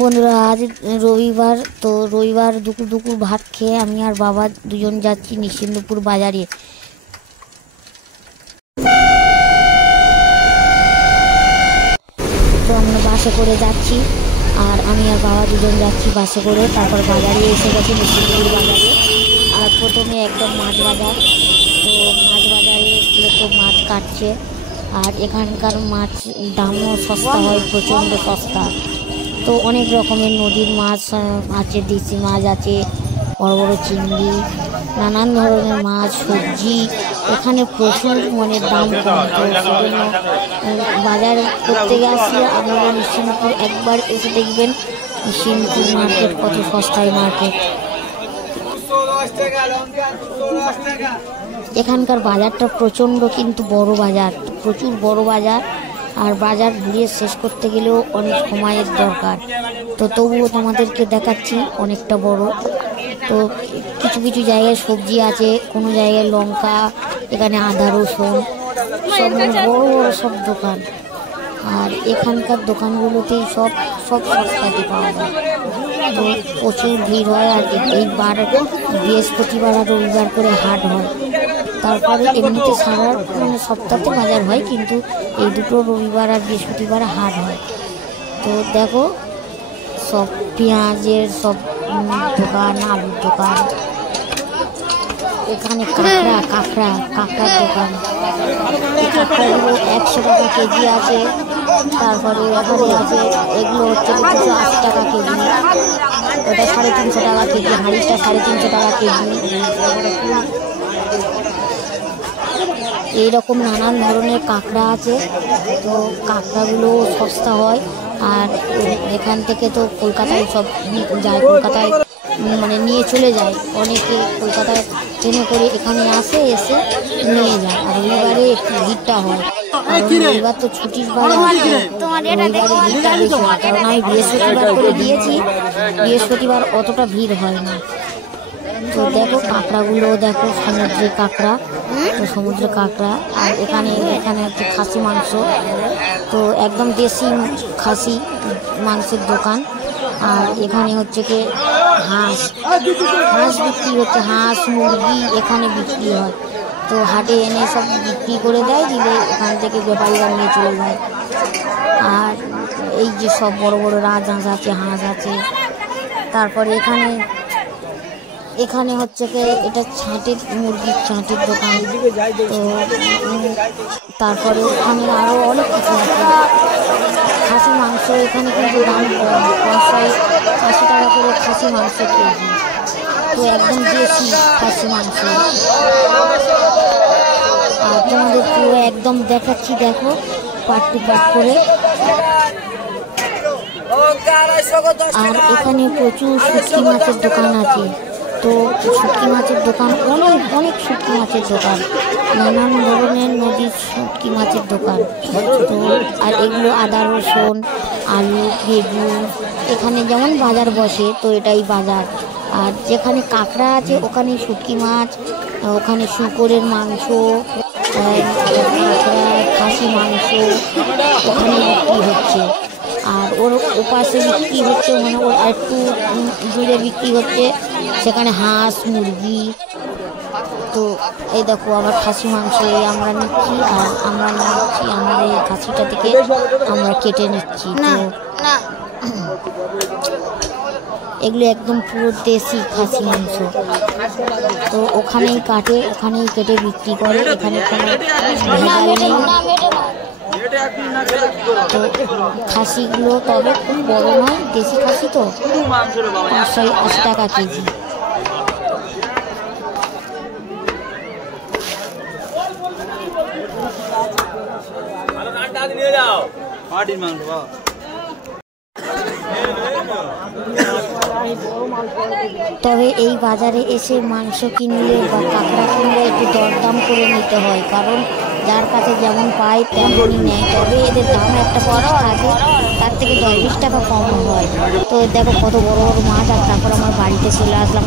বন্ধুরা, আজ রবিবার, তো রবিবার দুপুর দুপুর ভাত খেয়ে আমি আর বাবা দুজন যাচ্ছি নিশ্চিন্দপুর বাজারে। তো আমরা বাসে করে যাচ্ছি, আর আমি আর বাবা দুজন যাচ্ছি বাসে করে। তারপর বাজারে এসে গেছি, নিশ্চিন্দপুর বাজারে। আর প্রথমে একদম মাছ বাজার। তো মাছ বাজারে লোক মাছ কাটছে, আর এখানকার মাছ দামও সস্তা হয়, প্রচণ্ড সস্তা। তো অনেক রকমের নদীর মাছ আছে, দেশি মাছ আছে, বড় বড় চিংড়ি, নানান ধরনের মাছ, সবজি এখানে প্রচুর দাম কম। তো সেজন্য বাজার করতে গেছি আপনারা নিশ্চিন্তপুর একবার এসে দেখবেন নিশ্চিন্তপুর মার্কেট কত সস্তায় মার্কেট। এখানকার বাজারটা প্রচণ্ড কিন্তু বড় বাজার, প্রচুর বড় বাজার। আর বাজার ঘুরিয়ে শেষ করতে গেলেও অনেক সময়ের দরকার। তো তবুও তোমাদেরকে দেখাচ্ছি অনেকটা বড়। তো কিছু কিছু জায়গায় সবজি আছে, কোনো জায়গায় লঙ্কা, এখানে আদা রসুন সব বড় বড় সব দোকান। আর এখানকার দোকানগুলোতেই সব সস্তাতে পাওয়া যায়। তো প্রচুর ভিড় হয়। আর এইবার বৃহস্পতিবার আর রবিবার করে হাট হয়। তারপরে এমনিতে সারা সপ্তাহে বাজার হয়, কিন্তু এই দুটো রবিবার আর বৃহস্পতিবার হাট হয়। তো দেখো সব পেঁয়াজের সব দোকান, আলুর দোকান, এখানে কাঁকড়ার দোকান। কাঁকড়াগুলো 100 টাকা কেজি আছে। তারপরে এখানে আছে, এগুলো হচ্ছে 280 টাকা কেজি, ওটা 350 টাকা কেজি, হাঁড়িটা 350 টাকা কেজি। এইরকম নানান ধরনের কাঁকড়া আছে। তো কাঁকড়াগুলো সস্তা হয়। আর এখান থেকে তো কলকাতায় সব যায়, কলকাতায় নিয়ে চলে যায় অনেকে, কলকাতায় ট্রেনে করে এখানে আসে, এসে নিয়ে যায়। আর রবিবারে একটু ভিড়টা হয়, রবিবার তো ছুটির বার, রবিবারে ভিড়টা বেশি হয়। কারণ আমি বৃহস্পতিবার করে দিয়েছি, বৃহস্পতিবার অতটা ভিড় হয় না। তো দেখো কাঁকড়াগুলো, দেখো সমুদ্রের কাঁকড়া, তো সমুদ্রের কাঁকড়া। আর এখানে হচ্ছে খাসি মাংস, তো একদম দেশি খাসি মাংসের দোকান। আর এখানে হচ্ছে কি হাঁস বিক্রি হচ্ছে, হাঁস মুরগি এখানে বিক্রি হয়। তো হাটে এনে সব বিক্রি করে দেয়, দিলে এখান থেকে ব্যাপারীরা নিয়ে চলে যায়। আর এই যে সব বড় বড় রাজহাঁস আছে, হাঁস আছে। তারপরে এখানে হচ্ছে কি এটা মুরগির ছাঁটের দোকান। তো তারপরে ওখানে আরও অনেক কিছু আছে। খাসি মাংস এখানে কিন্তু দাম কম, 80 টাকা করে খাসি মাংস কেজি। তো একদম দেশি খাসি মাংস। আর তোমাদের পুরো একদম দেখাচ্ছি, দেখো পার্ট টু পার্ট করে। আর এখানে প্রচুর শুটকি মাছের দোকান আছে। তো শুটকি মাছের দোকান, অনেক শুটকি মাছের দোকান, নানান ধরনের নদীর শুটকি মাছের দোকান। তো আর এগুলো আদা রসুন, আলু, বেগুন, এখানে যেমন বাজার বসে, তো এটাই বাজার। আর যেখানে কাঁকড়া আছে ওখানে শুটকি মাছ, ওখানে শূকরের মাংস, খাসি মাংস ওখানে বিক্রি হচ্ছে। আর ওর ওপাশে বিক্রি হচ্ছে, ওর একটু দূরে বিক্রি হচ্ছে, সেখানে হাঁস মুরগি। তো এই দেখো আবার খাসি মাংস আমরা নিচ্ছি, আর আমরা নিচ্ছি আমাদের খাসিটা থেকে আমরা কেটে নিচ্ছি। তো এগুলো একদম পুরো দেশি খাসি মাংস। তো ওখানেই কেটে বিক্রি করে, এখানে কোনো ভেজাল নেই। তো খাসিগুলো তবে খুব বড় নয়, দেশি খাসি তো 580 টাকা কেজি। তবে এই বাজারে এসে মাংস কিনলে বা কাঁকড়া কিনলে একটু দরদাম করে নিতে হয়, কারণ যার কাছে যেমন পায় তেমনই নেয়। তবে এদের দাম একটা বড় থাকে, তার থেকে 10-20 টাকা কম হয়। তো দেখো কত বড় বড় মাছ। আর তারপর আমার বাড়িতে চলে আসলাম।